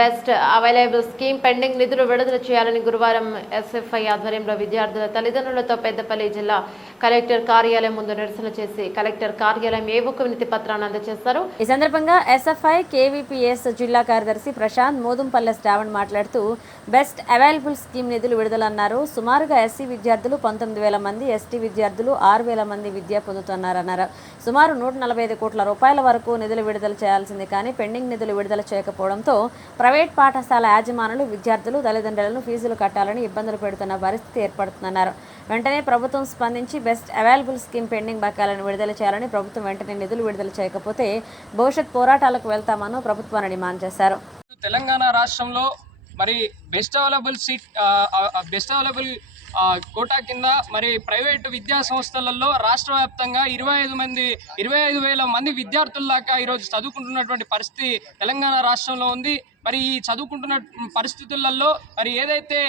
Best available scheme pending నిధులు విడుదల చేయాలని గురువారం ఎస్ఎఫ్ఐ ఆధ్వర్యంలో విద్యార్థుల తల్లిదండ్రులతో పెద్దపల్లి జిల్లా కలెక్టర్ కార్యాలయం ముందు నిరసన చేసి కలెక్టర్ కార్యాలయం ఏ ఒక్క వినతి పత్రాన్ని అందజేస్తారు? ఈ సందర్భంగా ఎస్ఎఫ్ఐ కేవీపీఎస్ జిల్లా కార్యదర్శి ప్రశాంత్ మోదుంపల్లె శ్రావణ్ మాట్లాడుతూ బెస్ట్ అవైలబుల్ స్కీమ్ నిధులు విడుదలన్నారు. సుమారుగా ఎస్సీ విద్యార్థులు పంతొమ్మిది వేల మంది ఎస్టీ విద్యార్థులు ఆరు వేల మంది విద్య పొందుతున్నారన్నారు. సుమారు నూట నలభై ఐదు కోట్ల రూపాయల వరకు నిధులు విడుదల చేయాల్సింది కానీ పెండింగ్ నిధులు విడుదల చేయకపోవడంతో ప్రైవేట్ పాఠశాల యాజమానులు విద్యార్థులు తల్లిదండ్రులను ఫీజులు కట్టాలని ఇబ్బందులు పెడుతున్న పరిస్థితి ఏర్పడుతుందన్నారు. వెంటనే ప్రభుత్వం స్పందించి బెస్ట్ అవైలబుల్ స్కీమ్ పెండింగ్ బకాలను విడుదల చేయాలని ప్రభుత్వం వెంటనే నిధులు విడుదల చేయకపోతే భవిష్యత్ పోరాటాలకు వెళ్తామని ప్రభుత్వాన్ని డిమాండ్ చేశారు. తెలంగాణ రాష్ట్రంలో మరి best available seat best available quota కింద మరి ప్రైవేటు విద్యా సంస్థలలో రాష్ట్ర వ్యాప్తంగా ఇరవై ఐదు మంది ఇరవై ఐదు వేల మంది విద్యార్థుల దాకా ఈరోజు చదువుకుంటున్నటువంటి పరిస్థితి తెలంగాణ రాష్ట్రంలో ఉంది. మరి ఈ చదువుకుంటున్న పరిస్థితులలో మరి ఏదైతే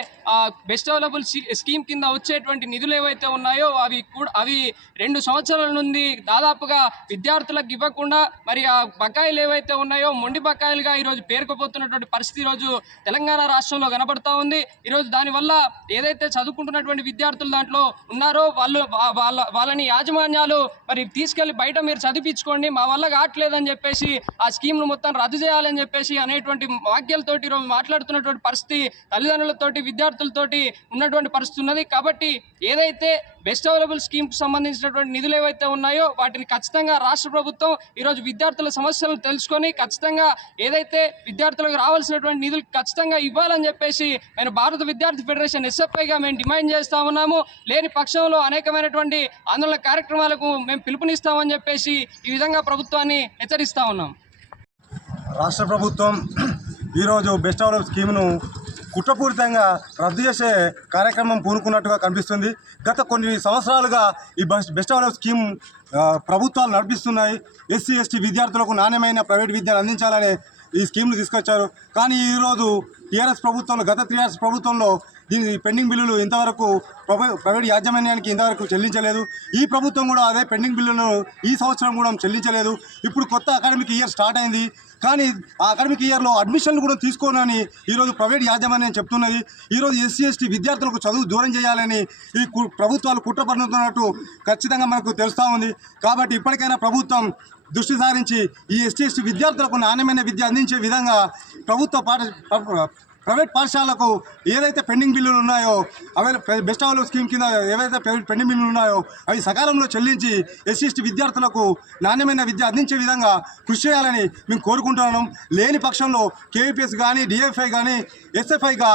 బెస్ట్ అవైలబుల్ స్కీమ్ కింద వచ్చేటువంటి నిధులు ఏవైతే ఉన్నాయో అవి కూడా అవి రెండు సంవత్సరాల నుండి దాదాపుగా విద్యార్థులకు ఇవ్వకుండా మరి ఆ బకాయిలు ఏవైతే ఉన్నాయో మొండి బకాయిలుగా ఈరోజు పేరుకుపోతున్నటువంటి పరిస్థితి ఈరోజు తెలంగాణ రాష్ట్రంలో కనబడతా ఉంది. ఈరోజు దానివల్ల ఏదైతే చదువుకుంటున్నటువంటి విద్యార్థులు దాంట్లో ఉన్నారో వాళ్ళు వాళ్ళ వాళ్ళని యాజమాన్యాలు మరి తీసుకెళ్ళి బయట మీరు చదివించుకోండి మా వల్ల కావట్లేదని చెప్పేసి ఆ స్కీమ్ను మొత్తం రద్దు చేయాలని చెప్పేసి అనేటువంటి వాక్యాలతోటి ఈరోజు మాట్లాడుతున్నటువంటి పరిస్థితి తల్లిదండ్రులతోటి విద్యార్థులతోటి ఉన్నటువంటి పరిస్థితి ఉన్నది. కాబట్టి ఏదైతే బెస్ట్ అవైలబుల్ స్కీమ్కి సంబంధించినటువంటి నిధులు ఏవైతే ఉన్నాయో వాటిని ఖచ్చితంగా రాష్ట్ర ప్రభుత్వం ఈరోజు విద్యార్థుల సమస్యలను తెలుసుకొని ఖచ్చితంగా ఏదైతే విద్యార్థులకు రావాల్సినటువంటి నిధులు ఖచ్చితంగా ఇవ్వాలని చెప్పేసి నేను భారత విద్యార్థి ఫెడరేషన్ ఎస్ఎఫ్ఐగా మేము డిమాండ్ చేస్తా ఉన్నాము. లేని పక్షంలో అనేకమైనటువంటి ఆందోళన కార్యక్రమాలకు మేము పిలుపునిస్తామని చెప్పేసి ఈ విధంగా ప్రభుత్వాన్ని హెచ్చరిస్తా ఉన్నాం. రాష్ట్ర ప్రభుత్వం ఈరోజు బెస్ట్ డెవలప్ స్కీమ్ను కుట్రపూరితంగా రద్దు చేసే కార్యక్రమం పూనుకున్నట్టుగా కనిపిస్తుంది. గత కొన్ని సంవత్సరాలుగా ఈ బెస్ట్ బెస్ట్ అవైలబుల్ స్కీమ్ ప్రభుత్వాలు నడిపిస్తున్నాయి. ఎస్సీ ఎస్టీ విద్యార్థులకు నాణ్యమైన ప్రైవేట్ విద్యను అందించాలనే ఈ స్కీమ్ను తీసుకొచ్చారు. కానీ ఈరోజు టీఆర్ఎస్ ప్రభుత్వంలో గత టీఆర్ఎస్ ప్రభుత్వంలో దీని పెండింగ్ బిల్లులు ఇంతవరకు ప్రైవేట్ యాజమాన్యానికి ఇంతవరకు చెల్లించలేదు. ఈ ప్రభుత్వం కూడా అదే పెండింగ్ బిల్లులను ఈ సంవత్సరం కూడా చెల్లించలేదు. ఇప్పుడు కొత్త అకాడమిక్ ఇయర్ స్టార్ట్ అయింది. కానీ ఆ అకాడమిక్ ఇయర్లో అడ్మిషన్లు కూడా తీసుకోనని ఈరోజు ప్రైవేట్ యాజమాన్యం చెప్తున్నది. ఈరోజు ఎస్సీ ఎస్టీ విద్యార్థులకు చదువు దూరం చేయాలని ఈ కు- ప్రభుత్వాలు కుట్ర పన్నుతున్నట్టు ఖచ్చితంగా మనకు తెలుస్తూ ఉంది. కాబట్టి ఇప్పటికైనా ప్రభుత్వం దృష్టి సారించి ఈ ఎస్టీ ఎస్టీ విద్యార్థులకు నాణ్యమైన విద్య అందించే విధంగా ప్రభుత్వ పాఠ ప్రైవేట్ పాఠశాలకు ఏదైతే పెండింగ్ బిల్లులు ఉన్నాయో అవే బెస్ట్ అవైలబుల్ స్కీమ్ కింద ఏవైతే పెండింగ్ బిల్లులు ఉన్నాయో అవి సకాలంలో చెల్లించి ఎస్సీఎస్టీ విద్యార్థులకు నాణ్యమైన విద్య అందించే విధంగా కృషి చేయాలని మేము కోరుకుంటున్నాం. లేని పక్షంలో కేవీపీఎస్ కానీ డిఎఫ్ఐ కానీ ఎస్ఎఫ్ఐగా